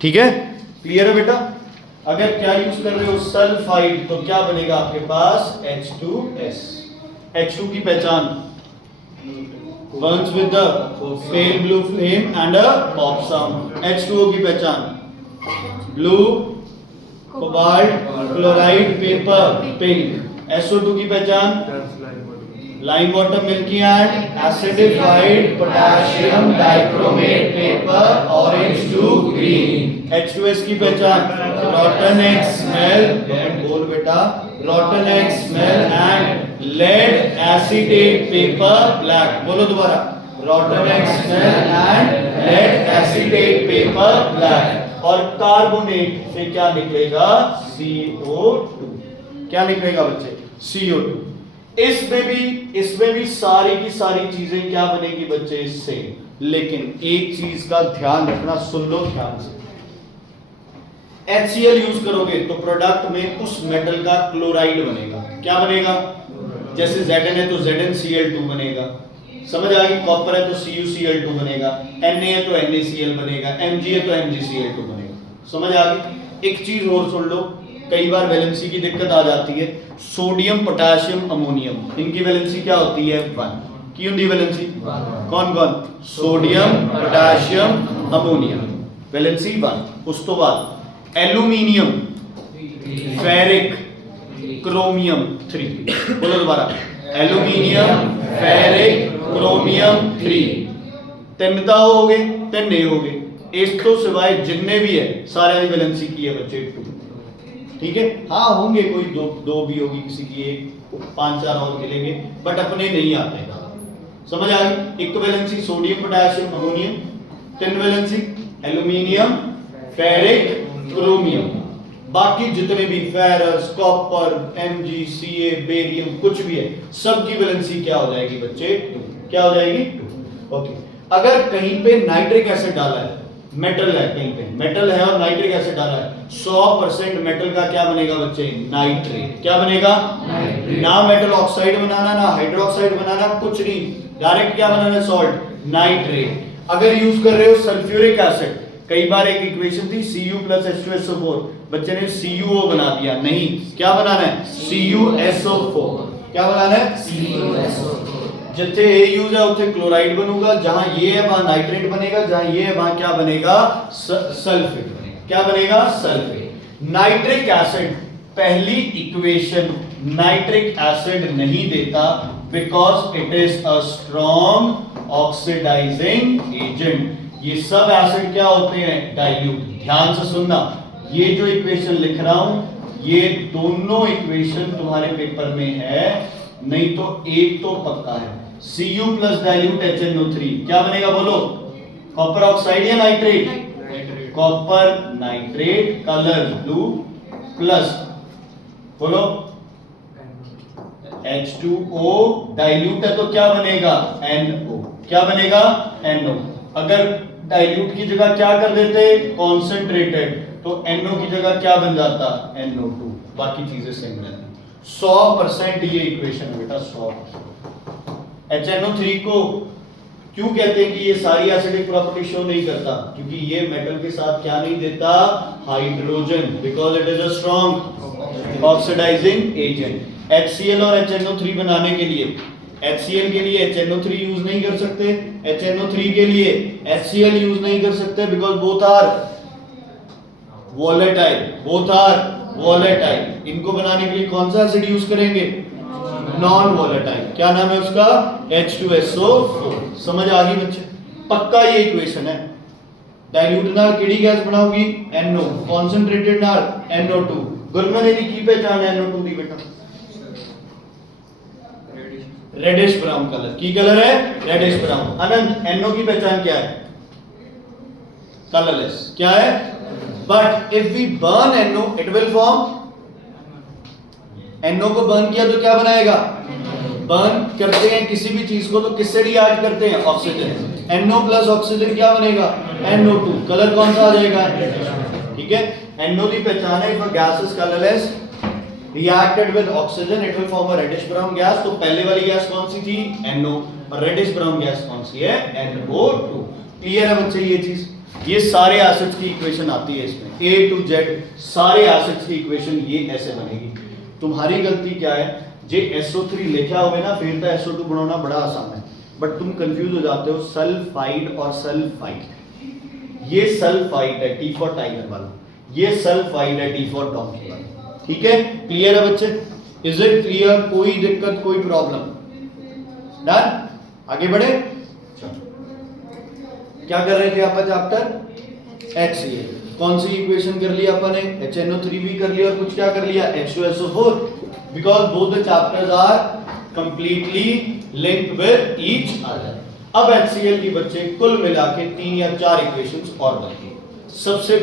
ठीक है, क्लियर है बेटा। अगर क्या यूज कर रहे हो सल्फाइड, तो क्या बनेगा आपके पास H2S। H2 की पहचान burns with the pale blue flame and a pop sound। H2O की पहचान blue cobalt chloride paper pink. SO2 की पहचान lime water milky and acidified potassium dichromate paper orange to green. H2S की पहचान rotten egg smell, बोल बेटा, rotten egg smell and lead acetate paper black. बोलो दोबारा, rotten egg smell and lead acetate paper black. और carbonate से क्या निकलेगा CO2। क्या निकलेगा बच्चे CO2। इसमें भी सारी की सारी चीजें क्या बनेगी बच्चे इससे, लेकिन एक चीज का ध्यान रखना, सुन लो ध्यान से। HCl यूज करोगे तो प्रोडक्ट में उस मेटल का क्लोराइड बनेगा। क्या बनेगा, जैसे Zn है तो ZnCl2 बनेगा, समझ आ गई। कॉपर है तो CuCl2 बनेगा, Na है तो NaCl बनेगा, Mg है तो MgCl2 बनेगा, समझ आ गई। एक चीज और सुन लो, कई बार वैलेंसी की दिक्कत आ जाती है। सोडियम पोटेशियम अमोनियम, इनकी वैलेंसी क्या होती है 1 की होती है वैलेंसी। कौन कौन, सोडियम पोटेशियम अमोनियम, वैलेंसी 1। उस तो बाद एल्यूमिनियम फेरिक क्रोमियम 3। बोलो दोबारा, एल्यूमिनियम फेरिक क्रोमियम 3। तीन तो हो गए, तीन नहीं हो गए। इस तो सिवाय जितने भी है सारे की वैलेंसी की है बच्चे 2। ठीक है, हाँ होंगे कोई दो भी होगी, किसी की एक 5-4 और मिलेंगे, बट अपने नहीं आते। समझ आ गई। एक valency sodium potassium ammonium, 3 valency aluminium ferric chromium. बाकी जितने भी ferrous copper Mg Ca barium कुछ भी है, सबकी वैलेंसी क्या हो जाएगी बच्चे 2। क्या हो जाएगी 2। ओके, अगर कहीं पे नाइट्रिक एसिड डाला है, मेटल है, कहीं पे मेटल है और नाइट्रिक एसिड डाला है, 100% मेटल का क्या बनेगा बच्चे नाइट्रेट। क्या बनेगा नाइट्रेट। ना मेटल ऑक्साइड बनाना, ना हाइड्रोक्साइड बनाना, कुछ नहीं, डायरेक्ट क्या बनाना सॉल्ट नाइट्रेट। अगर यूज कर रहे हो सल्फ्यूरिक एसिड, कई बार एक इक्वेशन थी Cu + H2SO4, बच्चे ने CuO बना दिया, नहीं, क्या बनाना है CuSO4। क्या बनाना है CuSO4। जिथे ए यूज है उथे क्लोराइड बनूगा, जहां ये है वहां नाइट्रेट बनेगा, जहां ये है वहां क्या बनेगा सल्फेट बनेगा। क्या बनेगा सल्फेट। नाइट्रिक एसिड पहली इक्वेशन नाइट्रिक एसिड नहीं देता, because it is a strong oxidising agent. ये सब एसिड क्या होते हैं डाइल्यूट। ध्यान से सुनना, ये जो इक्वेशन लिख रहा हूं, ये दोनों इक्वेशन तुम्हारे पेपर में है, नहीं तो एक तो पक्का है, Cu + डाइल्यूट HNO3 क्या बनेगा बोलो, कॉपर ऑक्साइड या nitrate, copper nitrate, colour blue, plus बोलो H2O, डाइल्यूट है तो क्या बनेगा NO। क्या बनेगा NO। अगर डाइल्यूट की जगह क्या कर देते कॉन्सेंट्रेटेड, तो NO की जगह क्या बन जाता NO2, बाकी चीजें सेम रहती। 100% ये इक्वेशन है बेटा 100%। HNO3 को क्यों कहते हैं कि ये सारी एसिडिक प्रॉपर्टी शो नहीं करता, क्योंकि ये मेटल के साथ क्या नहीं देता hydrogen, because it is a strong oxidising agent. HCl और HNO3 बनाने के लिए HCl के लिए HNO3 यूज नहीं कर सकते, HNO3 के लिए HCl यूज नहीं कर सकते, because both are volatile, both are volatile. इनको बनाने के लिए कौन सा एसिड यूज करेंगे नॉन वोलेटाइल। क्या नाम है उसका H2SO4। समझ आ गई बच्चे, पक्का ये इक्वेशन है। डाइल्यूट नाल केड़ी गैस बनाओगी NO, कॉन्सेंट्रेटेड नाल NO2। गुरमन दी की पहचान है NO2 दी बेटा, रेडिश ब्राउन कलर। की कलर है रेडिश ब्राउन। अनंत NO की पहचान क्या है कलरलेस। क्या है, but if we burn NO it will form, NO को बर्न किया तो क्या बनाएगा, बर्न करते हैं किसी भी चीज को तो किससे रिएक्ट करते हैं ऑक्सीजन, NO प्लस ऑक्सीजन क्या बनेगा NO2। कलर कौन सा आ जाएगा, ठीक है। NO की पहचान है, if a gas is colourless reacted with oxygen it will form a reddish brown gas। तो पहले वाली गैस कौन सी थी NO, और रेडिश ब्राउन गैस कौन सी है NO2। क्लियर है बच्चे ये चीज। ये सारे एसिड्स की इक्वेशन आती है इसमें, A to Z सारे एसिड्स की इक्वेशन ये ऐसे बनेगी। तुम्हारी गलती क्या है, जे SO3 लिखा हुआ है ना, फिर तो SO2 बनाना बड़ा आसान है, बट तुम कंफ्यूज हो जाते हो सल्फाइड और सल्फाइड। ये सल्फाइड है T फॉर टाइगर वाला, ये सल्फाइड है T फॉर डॉन्की वाला। ठीक है, क्लियर है बच्चे? Is it clear? कोई दिक्कत, कोई प्रॉब्लम? डन, आगे बढ़े। क्या कर रहे थे अपन चैप्टर HCl, कौन सी इक्वेशन कर लिया अपन ने, HNO3 भी कर लिया और कुछ क्या कर लिया, H2SO4, because both the chapters are completely linked with each other. अब HCl की बच्चे कुल मिला के 3 या 4 इक्वेशंस और बनती है। सबसे